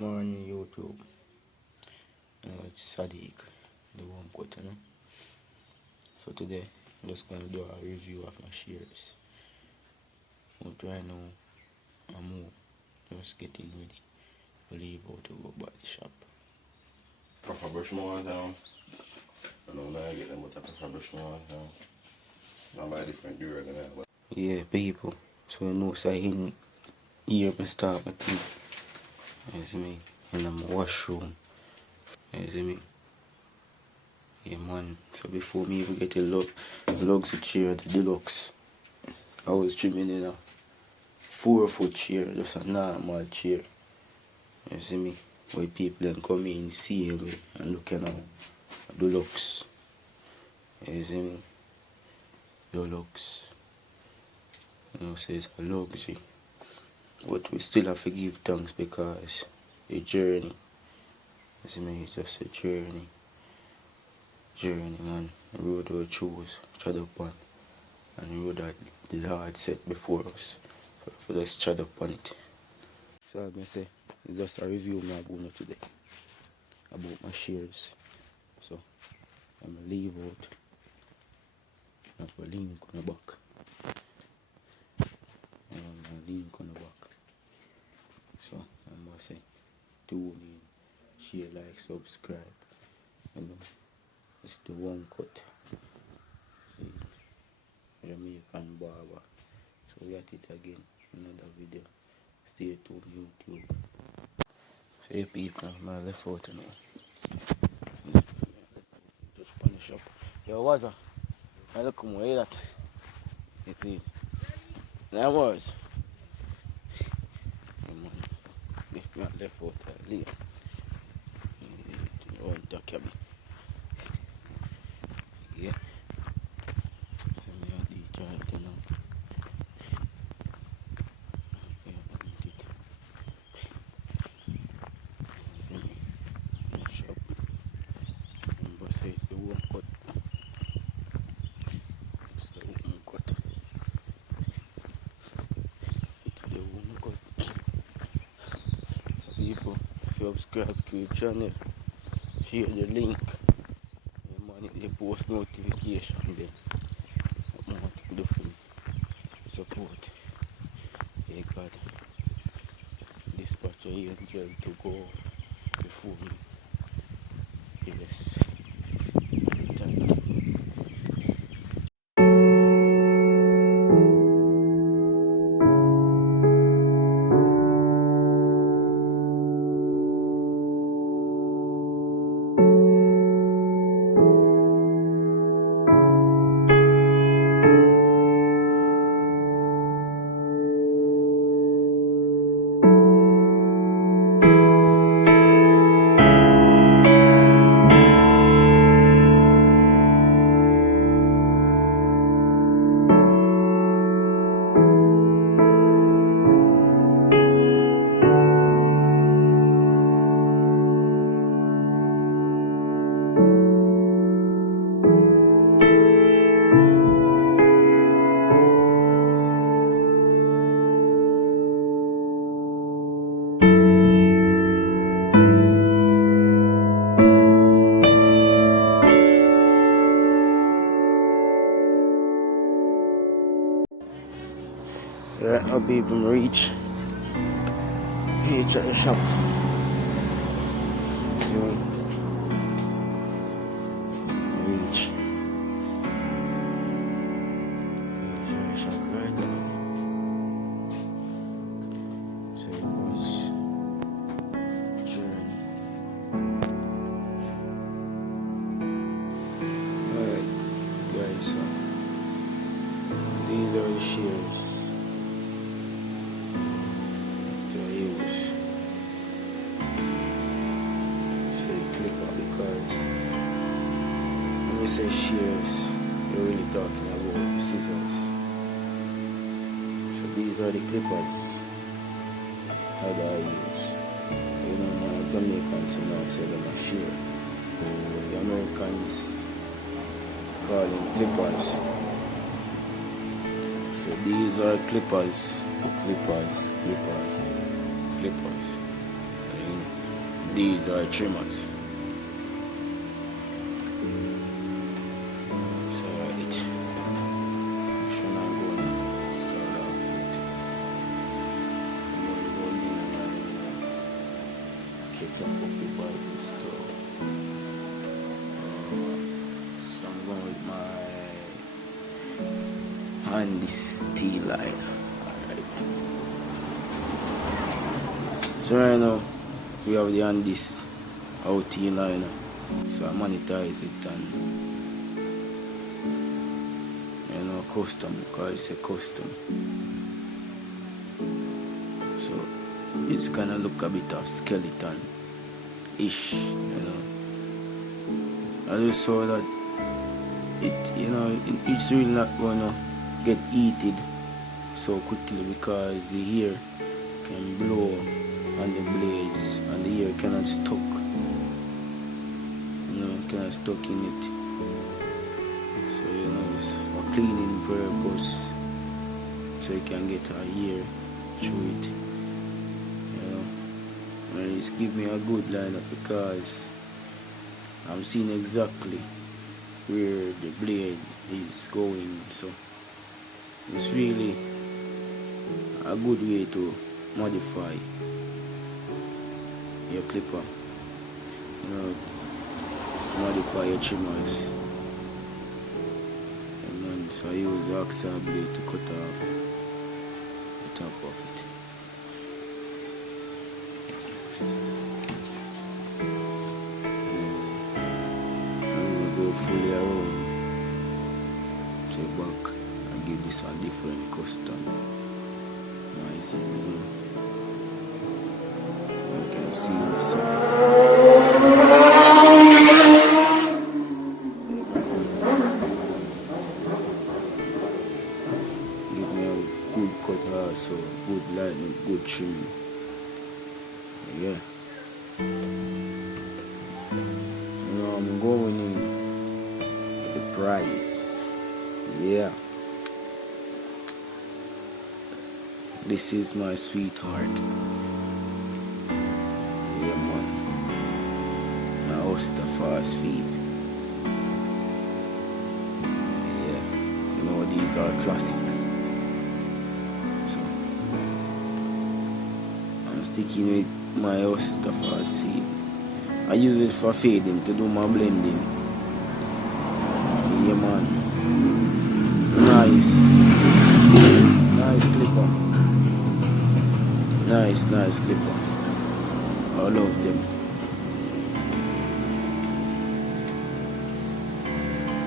Morning YouTube. It's Sadiq, the one cut, So today I'm just gonna do a review of my shears. But right now I'm just getting ready to leave out to go back the shop. Proper brush more down. I know now I get them, but I prefer brush more down. I'm by different durag than that. Yeah, people. So you know, so in here I start my thing. You see me? In the washroom. You see me? Yeah man. So before me even get a lugs chair, the deluxe, I was trimming in a 4-foot chair, just a normal chair. You see me? Where people then come in, see me and look at deluxe. You see me? Deluxe. You know, so it's a luxury. But we still have to give thanks because a journey. You see me? It's just a journey. Journey, man. The road we choose, tread upon. And the road that the Lord set before us. So let's tread upon it. So I'm going to say, it's just a review I'm going to today about my shears. So I'm going to leave out. I have a link on the back. A link on the back. So I'm going to say, tune in, share, like, subscribe. You know, it's the one cut. See, Jamaican barber. So we at it again, another video. Stay tuned, YouTube. So hey people, I'm left out now. Just punish up. Yo, what's up? I look more, hear that? It's it. That was. If not left out, I'll leave. You want to cabin. Yeah. So me at the drive now. Yeah, I need it. See me? My shop. Remember say it's the one cut. It's the one cut. It's the one cut. People, subscribe to the channel. Share the link. Yeah, man, the post notification then. What more to do for me? Support. Yeah, God. Dispatch your angel to go before me. Yes. Anytime. Right now people reach at the shop. See me? Reach at the shop right now. So it was journey. Alright guys, so these are the shears. Because when we say shears, you're really talking about the scissors. So these are the clippers that I use. You know, Jamaicans now say them a shear, but the Americans call them clippers. So these are clippers. these are trimmers. So which one I'm going to start off with? I'm going to go in and catch up with the Bible store. So I'm going with my handy steel line. Alright. So right now we have the Andis OT liner. So I monetize it and custom, because it's a custom. So it's gonna look a bit of skeleton-ish, I just saw that it's really not gonna get heated so quickly because the hair can blow on the blades and the hair cannot stuck in it. So it's for cleaning purpose, so you can get a hair through it. And it's give me a good lineup because I'm seeing exactly where the blade is going. So it's really a good way to modify your clipper, modify your trimmers. So I use the hacksaw blade to cut off the top of it. I'm going to go fully around to the back and give this a different custom. Nice, you can see the side. Good cut also, good lighting, good trimming. Yeah. I'm going in with the price. Yeah. This is my sweetheart. Yeah, man. My Oster fast feed. Yeah. These are classic. So I'm sticking with my Oster fast seed. I use it for fading to do my blending. Yeah, man. Nice clipper. Nice clipper. I love them.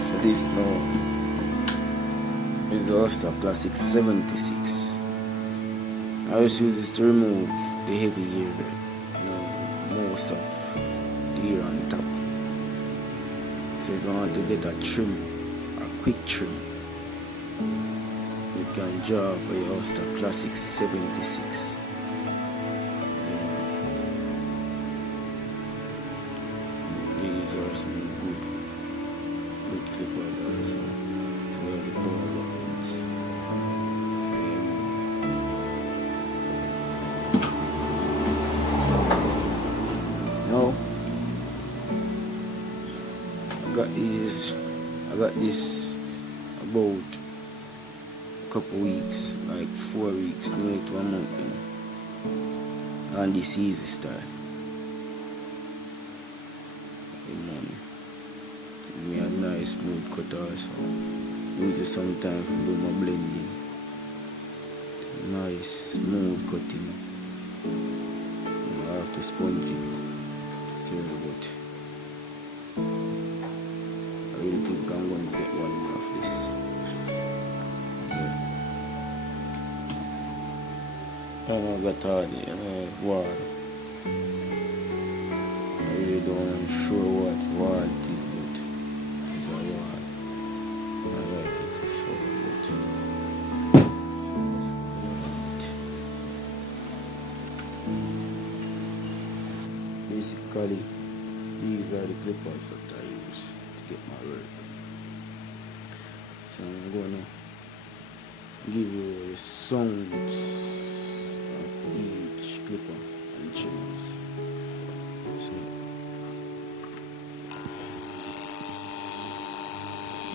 So this now is the Oster Classic 76. I just use this to remove the heavy hair, most of the hair on top. So if you want to get a trim, a quick trim, you can draw for your Oster Classic 76. These are some good clippers also. Where the power buttons. So now I got this about a couple weeks, like 4 weeks, nearly to a month now. And this easy style. Give me a nice smooth cut also. Use it sometimes to do my blending. Nice smooth cutting. I have to sponge it still, but I really think I'm going to get one more of this. I got hardy, water. I really don't sure what wall it is, but it's a wall. I like it so good. Basically, these are the clippers that I use to get my work. So I'm gonna give you the sounds of each clipper and trimmers. So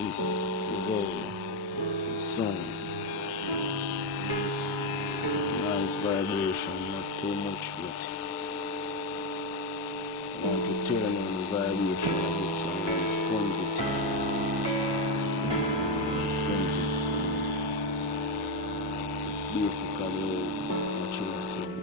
this is all sound. Nice vibration, not too much, but I want to turn on the vibration a bit, so I'm going to sponge it. Basically, what you are saying.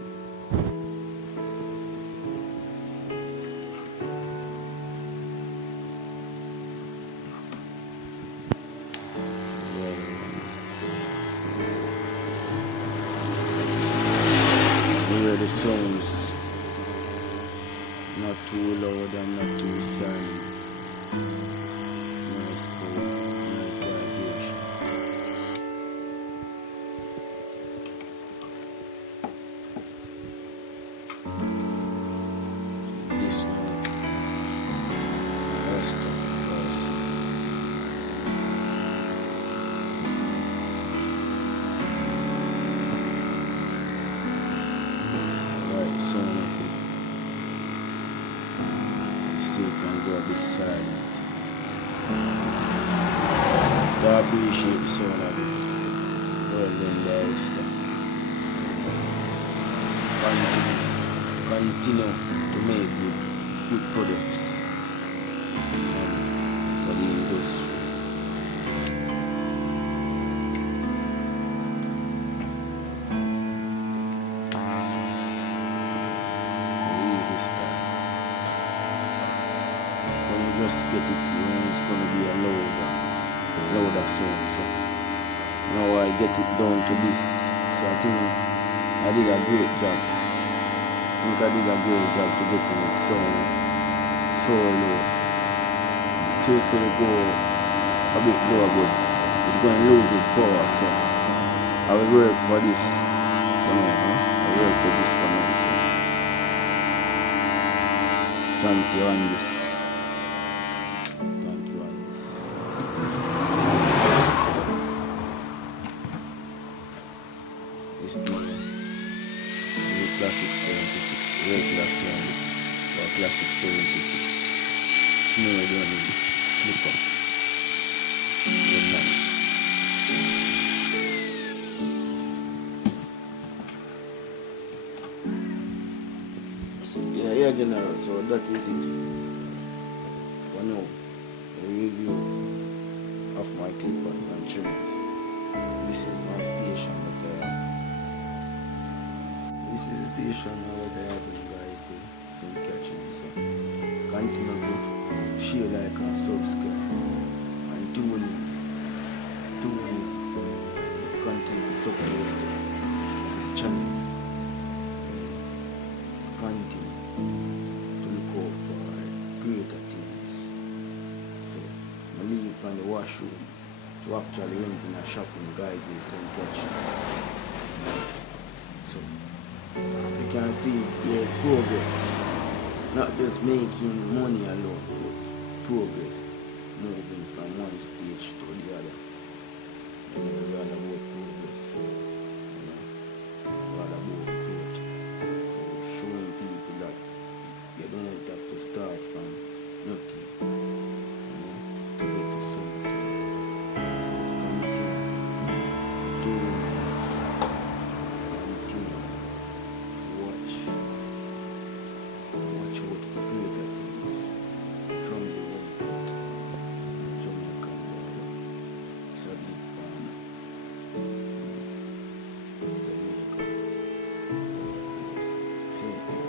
Hear the sounds, not too loud and not too silent. Nice sound, nice vibration. This now, rest of the person. Right, sound of it. Still can go a bit silent. I appreciate the sound of it. Well done, guys. Continue to make good products for the industry. Easy style. When you just get it, you know it's gonna be a louder sound. So now I get it down to this. So I think I did a great job. I think I did a great job to getting it so low. Still could go a bit lower, but it's going to lose its power. So I will work for this for now. I will work for this for now. So thank you on this. Thank you on this. This new classic 76, regular sound, or classic 76. Smooth running, flip up. Good nice. So, yeah, general, so that is it for now. A review of my clippers and trimmers. This is my station that I have. This is the station that I have, you guys. So you catching me. So continue to share, like, and subscribe, and tune in content to support this channel. It's continue to look out for greater things. So I leave from the washroom to actually renting a shopping, guys. So you catch me. So you can see there's progress. Not just making money alone, but progress, moving from one stage to the other. You know, we are about progress. You know, we are about growth. So showing people that you don't have to start from nothing, you know, to get to something. So it's continue to watch out for greater things from the world, Jamaica, Sadiq Palmer, Jamaica. Yes, same thing.